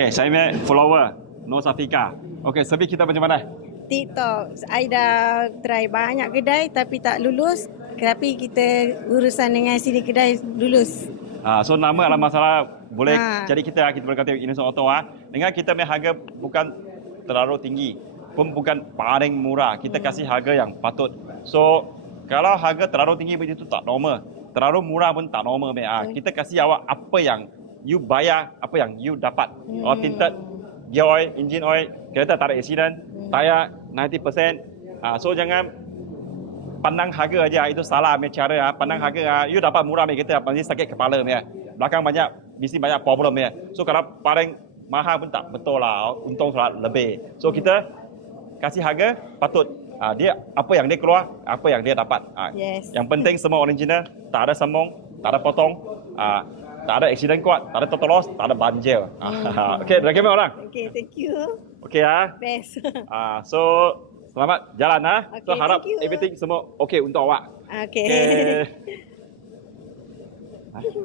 Okay, saya punya follower Nur Safika. Okay, servis kita macam mana? TikTok. I dah try banyak kedai tapi tak lulus. Tapi kita urusan dengan sini kedai lulus. So nama adalah masalah boleh jadi kita boleh kata Innocent Auto dengan kita punya harga bukan terlalu tinggi pun bukan paling murah. Kita kasih harga yang patut. So kalau harga terlalu tinggi begitu tak normal. Terlalu murah pun tak normal. Kita kasih awak apa yang you bayar, apa yang you dapat. Tinted, gear oil, engine oil, kereta tak ada accident, tayar 90%. So jangan pandang harga aja itu salah punya cara. Pandang harga you dapat murah kita pasti sakit kepala belakang mesti banyak problem so kalau paling mahal pun tak betul lah, untung lebih. So kita kasih harga patut. Dia apa yang dia keluar, apa yang dia dapat. Yang penting semua original, tak ada sambung, tak ada potong, tak ada accident kuat, tak ada total loss, tak ada banjir. Okey, recommend orang. Okay, thank you. Okey Best. So selamat jalan So Okay, harap thank you. everything semua okey untuk awak. Okay. Okay.